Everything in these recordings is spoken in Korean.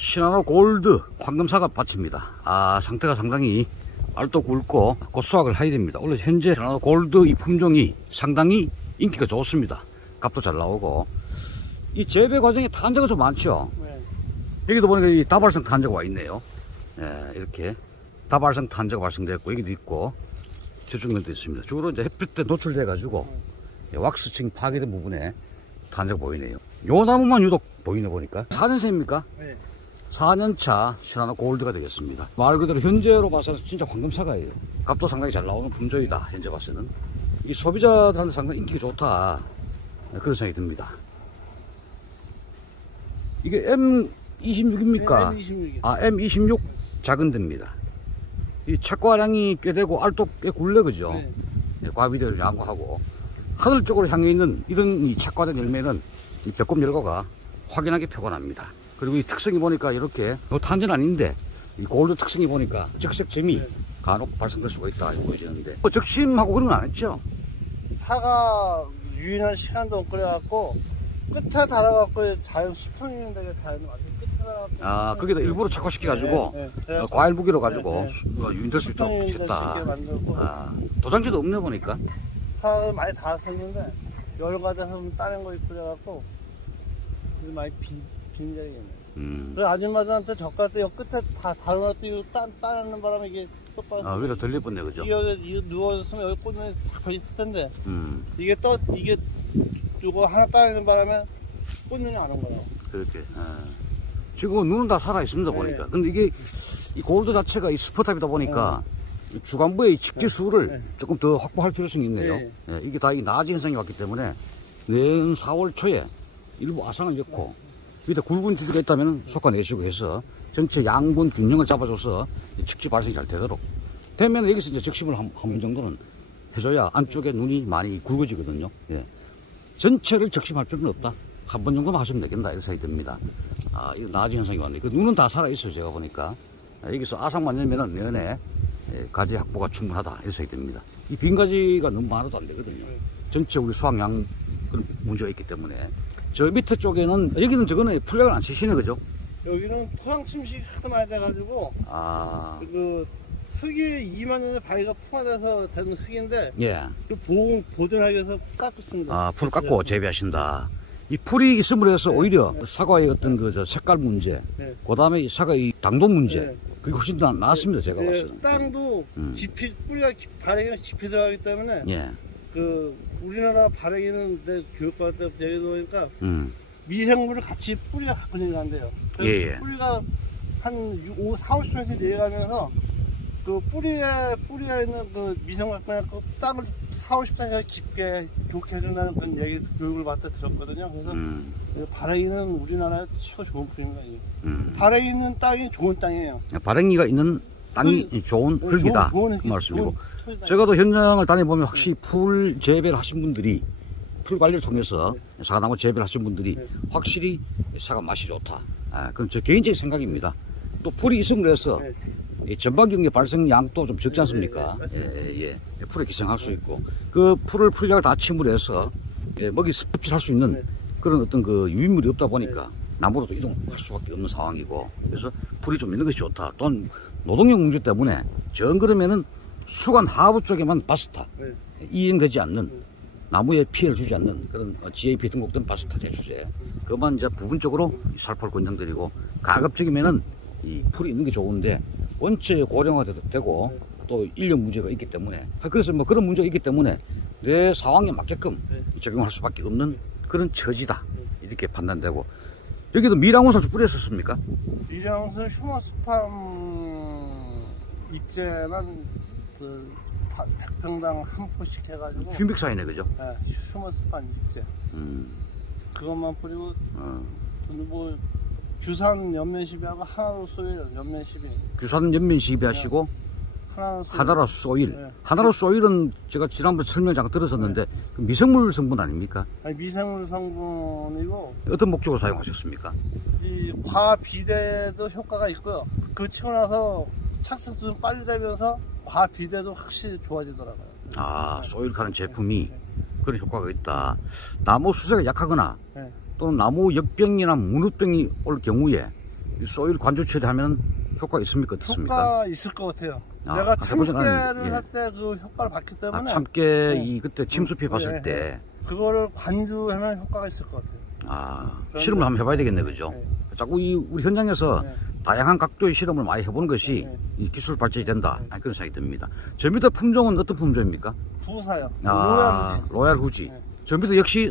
시나노 골드 황금사과 밭입니다. 상태가 상당히 알도 굵고 곧 수확을 해야 됩니다. 원래 현재 시나노 골드 이 품종이 상당히 인기가 좋습니다. 값도 잘 나오고 이 재배 과정에 탄저가 좀 많죠. 네. 여기도 보니까 이 다발성 탄저가 와 있네요. 이렇게 다발성 탄저가 발생됐고 여기도 있고 저쪽 면도 있습니다. 주로 이제 햇빛에 노출돼 가지고 왁스층 파괴된 부분에 탄저가 보이네요. 요 나무만 유독 보이네 보니까. 4년생입니까? 네. 4년차 시나노 골드가 되겠습니다. 말 그대로 현재로 봐서 진짜 황금사과예요. 값도 상당히 잘 나오는 품종이다. 현재 봐서는 이 소비자들한테 상당히 인기가 좋다, 그런 생각이 듭니다. 이게 M26입니까? 네, M26이요. M26 작은 데입니다. 이 착과량이 꽤 되고 알도 꽤 굴려, 그죠? 네. 과비대를 양호하고 하늘 쪽으로 향해 있는 이런 이 착과된 열매는 이 벽곰 열과가 확연하게 표가 납니다. 그리고 이 특성이 보니까 이렇게 탄저는 아닌데 이 골드 특성이 보니까 적색점이 네. 간혹 발생될 수가 있다 보여지는데 적심하고 그런 건 안 했죠? 사과 유인할 시간도 없고 그래갖고 끝에 달아갖고 자연 수평 있는 데가 자연 완전 끝에 달아갖고 거기다 일부러 착화시켜가지고 네. 과일 무기로 가지고 유인될 수 있도록 했다. 도장지도 없네 보니까. 사과 많이 닿았었는데 열과돼서 따낸 거 있고 그래갖고 많이 빈자리겠네. 그래서 아줌마들한테 젓갈 때 끝에 다 달아놨더니 따는 바람에 이게 똑바로. 위로 들릴 뻔네, 그죠? 이거 누워있으면 여기 꽂는 다 있을 텐데. 이게 이거 하나 따는 바람에 꽂는이 안 온 거라고. 그렇게. 지금 눈은 다 살아있습니다, 보니까. 근데 이게 이 골드 자체가 이 스포탑이다 보니까 주간부의 직지수를 조금 더 확보할 필요성이 있네요. 이게 다 이 나지 현상이 왔기 때문에 내년 4월 초에 일부 아상을 엮고 밑에 굵은 지수가 있다면 솎아내시고 해서 전체 양분 균형을 잡아줘서 직지 발생이 잘 되도록 되면 여기서 이제 적심을 한 번 정도는 해줘야 안쪽에 눈이 많이 굵어지거든요. 전체를 적심할 필요는 없다. 한 번 정도만 하시면 되겠다, 이런 생각이 듭니다. 이거 나지 현상이 왔네. 그 눈은 다 살아있어요, 제가 보니까. 여기서 아상만 열면은 내년에 가지 확보가 충분하다, 이런 생각이 듭니다. 이 빈 가지가 너무 많아도 안 되거든요. 전체 우리 수확량 그런 문제가 있기 때문에. 저 밑에 쪽에는, 여기는 저거는 풀약을 안 치시네, 그죠? 여기는 토양 침식이 하도 많이 돼가지고, 흙이 2만 년에 바위가 풍화돼서 되는 흙인데, 그 보존하기 위해서 깎고 씁니다. 풀을 깎고 재배하신다. 이 풀이 있음으로 해서 오히려 사과의 어떤 저 색깔 문제, 그 다음에 사과의 당도 문제, 그게 훨씬 더 나았습니다, 제가 봤을 때는. 땅도 뿌리가 발행이 깊이 들어가기 때문에, 우리나라 발행이는 내 교육받을 때 얘기 들으니까 미생물을 같이 뿌리가 갖고 내려간대요. 뿌리가 한 4, 50cm 내려가면서 그 뿌리에 있는 그 미생물 갖고 그 땅을 4, 50cm 깊게 좋게 해준다는 그런 얘기 교육을 받을 때 들었거든요. 그래서 발행이는 우리나라에 최고 좋은 풀입니다. 발행이 있는 땅이 좋은 땅이에요. 발행이가 있는 땅이 좋은 흙이다, 그 말씀이고. 제가 또 현장을 다녀보면 확실히 풀 재배를 하신 분들이, 풀 관리를 통해서 사과나무 재배를 하신 분들이 확실히 사과 맛이 좋다. 그건 저 개인적인 생각입니다. 또 풀이 있음으로 해서 전반경계 발생량도 좀 적지 않습니까? 풀에 기생할 수 있고, 그 풀을 풀약을 다 침으로 해서 먹이 섭취할 수 있는 그런 어떤 그 유인물이 없다 보니까 나무로도 이동할 수밖에 없는 상황이고, 그래서 풀이 좀 있는 것이 좋다. 또는 노동력 문제 때문에 정그러면은 수간 하부 쪽에만 바스타, 이행되지 않는, 나무에 피해를 주지 않는 그런 GAP 등록된 바스타 제초제, 그만 이제 부분적으로 살포를 권장드리고, 가급적이면은 이 풀이 있는 게 좋은데 원체 고령화되고 또 인력 문제가 있기 때문에, 그래서 뭐 그런 문제가 있기 때문에 내 상황에 맞게끔 적용할 수밖에 없는 그런 처지다, 이렇게 판단되고. 여기도 미량원소 뿌렸었습니까? 미량원소 휴머스팜 입제만 그 100평당 한 포씩 해가지고 휴믹사이네, 그죠? 휴머스팜 입제 그것만 뿌리고 뭐 규산 연면시비하고 하나로 소일 연면시비. 규산 연면시비 하시고 하나로스 오일. 하나로스 오일은 제가 지난번에 설명 잠깐 들었었는데 그 미생물 성분 아닙니까? 아니, 미생물 성분이고. 어떤 목적으로 사용하셨습니까? 이 과비대도 효과가 있고요. 그 치고 나서 착색도 좀 빨리 되면서 과비대도 확실히 좋아지더라고요. 소일카는 제품이 그런 효과가 있다. 나무 수세가 약하거나 또는 나무 역병이나 문우병이 올 경우에 소일 관주 처리하면 효과가 있습니까? 어떻습니까? 효과 있을 것 같아요. 내가 참깨를 할 때 그 효과를 봤기 때문에. 참깨 그때 침수피 봤을 때 그거를 관주하면 효과가 있을 것 같아요. 실험을 한번 해봐야 되겠네, 그죠? 자꾸 우리 현장에서 다양한 각도의 실험을 많이 해보는 것이 이 기술 발전이 된다. 그런 생각이 듭니다. 저 밑에 품종은 어떤 품종입니까? 부사요. 로얄 후지. 저 밑에 역시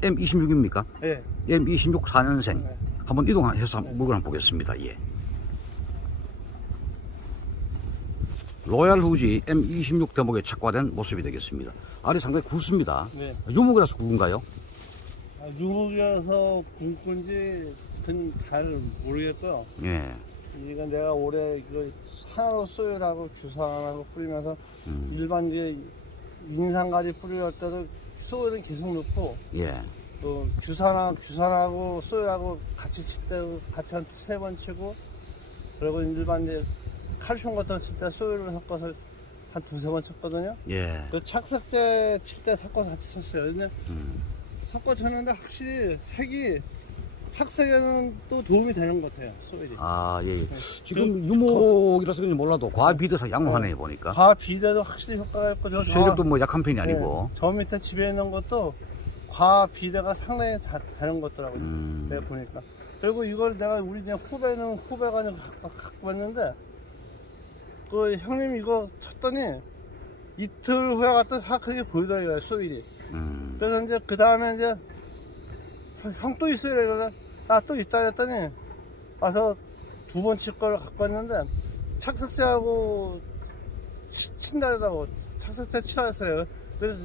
M26입니까? 네. M26 4년생. 한번 이동해서 물건 한번 보겠습니다. 예. 로얄 후지 M26 대목에 착과된 모습이 되겠습니다. 알이 상당히 굵습니다. 네. 유목이라서 굵은가요? 유목이라서 굵은지 그건 잘 모르겠고요. 예. 이거 내가 올해 이거 산으로 소일하고 규산하고 뿌리면서 일반 이제 인상가지 뿌릴 때도 소일은 계속 넣고, 예. 또 규산하고 소일하고 같이 칠 때도 같이 한 3번 치고, 그리고 일반 이제 칼슘 같은 거 칠 때 소일을 섞어서 한 2-3번 쳤거든요. 예. 그 착색제 칠 때 섞어서 같이 쳤어요. 근데 섞어 쳤는데 확실히 색이 착색에는 또 도움이 되는 것 같아요, 소일이. 예. 지금 유목이라서 그런지 몰라도 과비대사 양호하네, 보니까. 과비대도 확실히 효과가 있고, 세력도 뭐 약한 편이 아니고. 저 밑에 집에 있는 것도 과비대가 상당히 다른 것 같더라고요. 내가 보니까. 그리고 이걸 내가 우리 그냥 후배가 갖고 왔는데, 그 형님 이거 쳤더니 이틀 후에 갔다 사악하게 보이더라고요, 소일이. 그래서 이제 그 다음에 이제 형 또 있어요, 그래서 또 있다 했더니 와서 2번 칠 걸 갖고 왔는데 착색제하고 친다고 착색제 치라 했어요. 그래서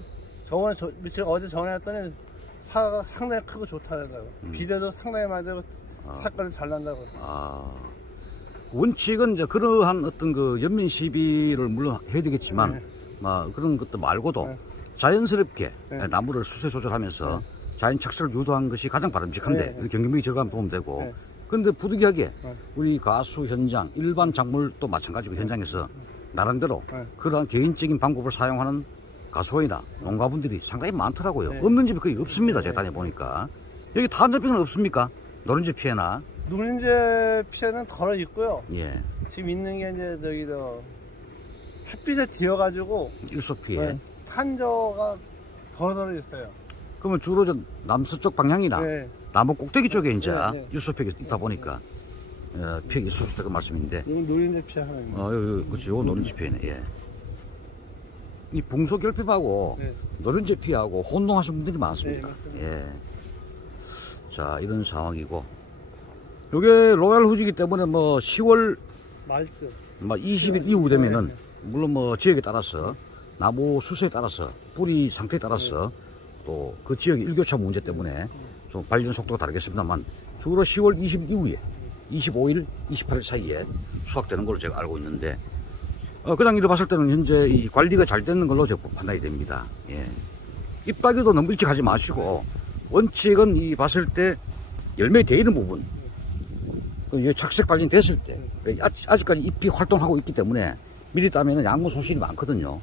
어제 전화했더니 사가 상당히 크고 좋다더라고요. 비대도 상당히 많이 되고 색깔이 잘 난다고. 원칙은 이제 그러한 어떤 그 연민 시비를 물론 해야 되겠지만 그런 것도 말고도 자연스럽게 나무를 수세 조절하면서 자연 착색을 유도한 것이 가장 바람직한데 경기력이 절감하면 도움되고, 근데 부득이하게 우리 가수 현장, 일반 작물도 마찬가지고 현장에서 나름대로 그러한 개인적인 방법을 사용하는 가수원이나 농가분들이 상당히 많더라고요. 없는 집이 거의 없습니다. 제가 다녀보니까. 여기 탄저병은 없습니까? 노른자 피해나? 노른자 피해는 덜어 있고요. 예. 지금 있는 게 이제 저기도 햇빛에 뒤어가지고 일소 피해. 탄저가 덜어 있어요. 그러면 주로 남서쪽 방향이나 나무 꼭대기 쪽에 이제 일소 피해가 있다 보니까 피해가 있을 수 있다는 말씀인데. 이건 노른자 피해 하나. 그렇죠. 요거 노른자 피해네. 예. 이 붕소 결핍하고 노른자 피해하고 혼동하시는 분들이 많습니다. 예. 자, 이런 상황이고, 요게 로얄 후지기 때문에 뭐 10월 말씀 20일 이후 되면은 물론 뭐 지역에 따라서 나무 수세에 따라서 뿌리 상태에 따라서 또 그 지역의 일교차 문제 때문에 좀 발견 속도가 다르겠습니다만 주로 10월 20일 이후에 25일, 28일 사이에 수확되는 걸로 제가 알고 있는데, 그냥 이래 봤을 때는 현재 이 관리가 잘 되는 걸로 제가 판단이 됩니다. 예. 잎따기도 너무 일찍 하지 마시고, 원칙은 이 봤을 때 열매 대이는 부분, 그 착색 발진 됐을 때, 아직까지 잎이 활동하고 있기 때문에 미리 따면은 양분 손실이 많거든요.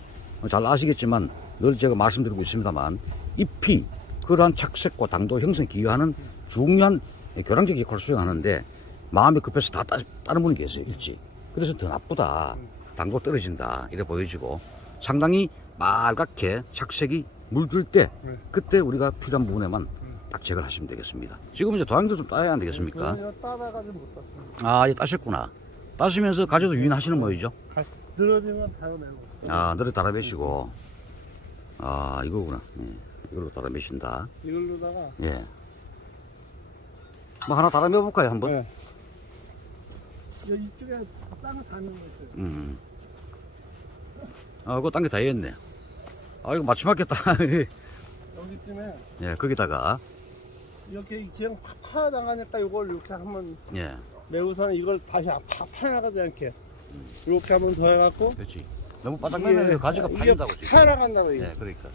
잘 아시겠지만 늘 제가 말씀드리고 있습니다만, 잎이 그러한 착색과 당도 형성에 기여하는 중요한 교량적 역할을 수행하는데, 마음이 급해서 다 따는 분이 계세요, 일찍. 그래서 더 나쁘다, 당도 떨어진다 이래 보여지고, 상당히 빨갛게 착색이 물들 때 그때 우리가 필요한 부분에만 딱 제거를 하시면 되겠습니다. 지금 이제 도양도 좀 따야 안 되겠습니까? 따다가지고 못 땄어요. 예, 따셨구나. 따시면서 가지도 유인하시는 모이죠? 늘어지면 달아내고. 늘어 달아매시고. 이거구나. 이걸로 달아매신다. 이걸로다가. 예. 뭐 하나 달아매볼까요, 한번? 네. 이쪽에 땅을 닿는 거 있어요. 그거 딴 게 다 했네. 이거 마침맞겠다. 여기쯤에. 예, 거기다가. 이렇게 그냥 파 나가니까 이걸 이렇게 한번. 예. 매우선 이걸 다시 파나가지 않게. 이렇게 한번 더 해갖고. 그렇지. 너무 바닥 내면 가지가 파인다고 지금. 파나간다고, 이게. 예, 그러니까.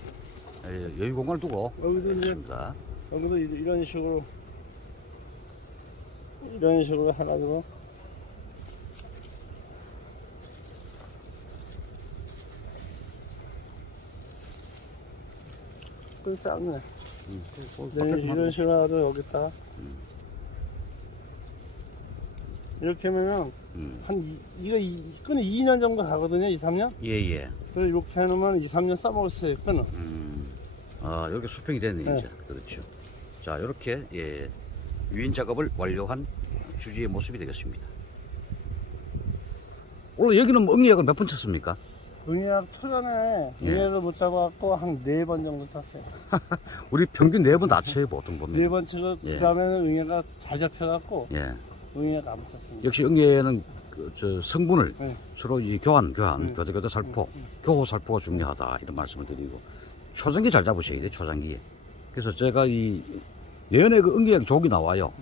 여유 공간을 두고. 여기도 이제. 여기도 이런 식으로. 이런 식으로 해가지고. 짧네. 이런 식으로 해도 여기다가. 이렇게 하면은 이거 끈이 2년 정도 가거든요. 2, 3년. 예예. 그래서 이렇게 해놓으면 2, 3년 써먹을 수 있어요. 끈은. 아 이렇게 수평이 됐네요. 네. 이제 그렇죠. 자 이렇게 예, 유인 작업을 완료한 주지의 모습이 되겠습니다. 오늘 여기는 뭐 응애약을 몇 번 쳤습니까? 응애약 초전에 응애를 못 잡아갖고 한 4번 정도 쳤어요. 우리 평균 4번 다 쳐요 보통 보면. 4번 치고 그 다음에는 응애가 잘 잡혀갖고 응애가 안 쳤습니다. 역시 응애는 저 성분을 네. 서로 이 교대 살포, 교호 살포가 중요하다 이런 말씀을 드리고 초장기 잘 잡으셔야 돼요. 초장기에. 그래서 제가 이 예언의 그 응애약 조기 나와요.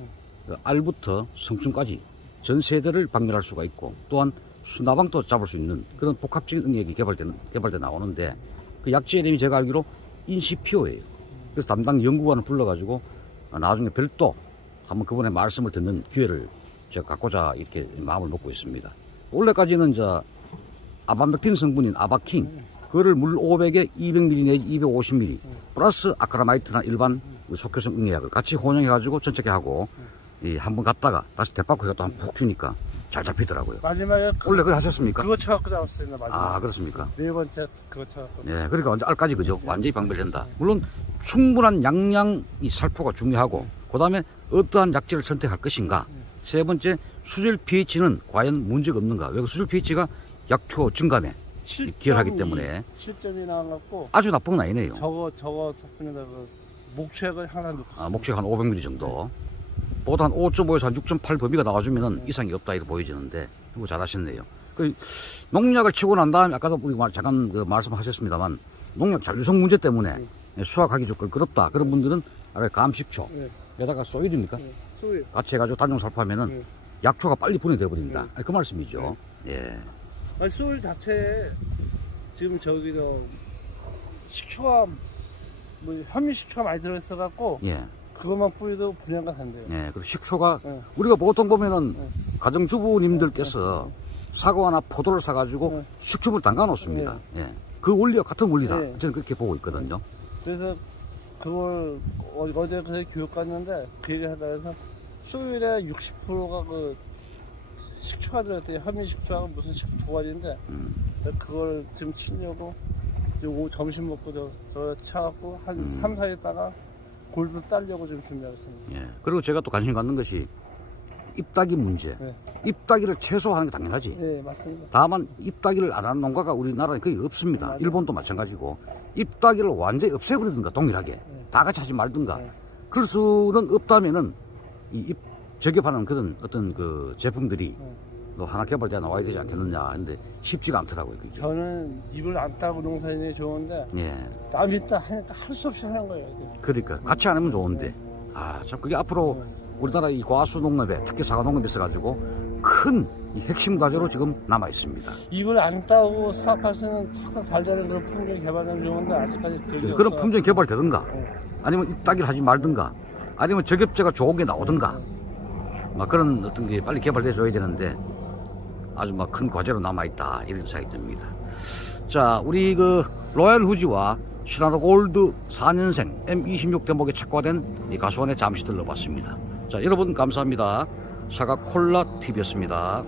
그 알부터 성충까지 전 세대를 박멸할 수가 있고 또한 수나방도 잡을 수 있는 그런 복합적인 응애약이 개발돼 나오는데 그 약재 이름이 제가 알기로 인시피오예요. 그래서 담당 연구관을 불러가지고 나중에 별도 한번 그분의 말씀을 듣는 기회를 제가 갖고자 이렇게 마음을 먹고 있습니다. 원래까지는 저 아반백틴 성분인 아바킹 그거를 물 500에 200ml 내지 250ml 플러스 아크라마이트나 일반 속효성 응애약을 같이 혼용해가지고 전착하고 한번 갔다가 다시 대박고 또 한 푹 주니까 잘 잡히더라고요. 마지막에 원래 그거 하셨습니까? 그거 쳐갖고 잡았어요. 마지막에. 아 그렇습니까? 4번째 그거 쳐갖고. 네, 그러니까 완전 알까지 그죠? 완전히 박멸된다. 물론 충분한 양양 이 살포가 중요하고 그 다음에 어떠한 약재를 선택할 것인가. 세 번째 수질 pH는 과연 문제가 없는가. 왜 수질 pH가 약효 증감에 기여하기 때문에 7점이 나와갖고 아주 나쁜 건 아니네요. 저거 쳤습니다. 그 목책을 하나 넣고. 아, 목책 한 500ml 정도. 보다 한 5.5에서 한 6.8 범위가 나와주면은 이상이 없다 이렇게 보여지는데 그거 잘하셨네요. 그 농약을 치고 난 다음에 아까도 우리 잠깐 그 말씀하셨습니다만 농약 잔류성 문제 때문에 수확하기 좀 껄끄럽다 그런 분들은 아까 감식초 에다가 소일입니까? 소일 같이 해가지고 단종 살포하면은 약효가 빨리 분해돼 버린다. 그 말씀이죠. 예. 아니, 소일 자체에 지금 저기도 식초가 뭐 현미식초가 많이 들어있어 갖고 그것만 뿌려도 분해가 된대요. 예. 그리고 식초가 우리가 보통 보면은 가정주부님들께서 사과나 포도를 사가지고 식초물 담가 놓습니다. 예. 그 원리와 같은 원리다. 저는 그렇게 보고 있거든요. 그래서 그걸 어제 그래서 교육 갔는데 그 얘기를 하다 해서 소일의 60%가 그 식초가 들어있대요. 현미식초하고 무슨 식초 두 가지인데 그걸 지금 치려고 지금 점심 먹고 저 쳐갖고 한 3, 4일 있다가 골드 따려고 지금 준비하고 있습니다. 예. 그리고 제가 또 관심 갖는 것이 잎따기 문제. 잎따기를 최소화하는 게 당연하지. 네, 맞습니다. 다만 잎따기를 안 하는 농가가 우리나라에 거의 없습니다. 맞아요. 일본도 마찬가지고 잎따기를 완전히 없애버리든가 동일하게 다 같이 하지 말든가 그럴 수는 없다면은 이 잎 저격하는 그런 어떤 그 제품들이 너 하나 개발돼 나와야 되지 않겠느냐 근데 쉽지가 않더라고요. 그게. 저는 잎을 안 따고 농사짓는 게 좋은데 남이 따 하니까 할 수 없이 하는 거예요. 그러니까 같이 안 하면 좋은데 아 참 그게 앞으로 우리나라 이 과수 농업에 특히 사과 농업에 있어가지고 큰 핵심 과제로 지금 남아 있습니다. 잎을 안 따고 수확할 수 있는 착사 잘 되는 그런 품종이 개발되면 좋은데 아직까지 그런 품종이 개발되든가 아니면 잎 따기를 하지 말든가 아니면 저격제가 좋은 게 나오든가 막 그런 어떤 게 빨리 개발돼줘야 되는데 아주 막 큰 과제로 남아 있다 이런 생각이 듭니다. 자, 우리 그 로얄 후지와 시나노 골드 4년생 M26 대목에 착과된 이 가수원에 잠시 들러봤습니다. 자, 여러분 감사합니다. 사과 콜라 TV였습니다.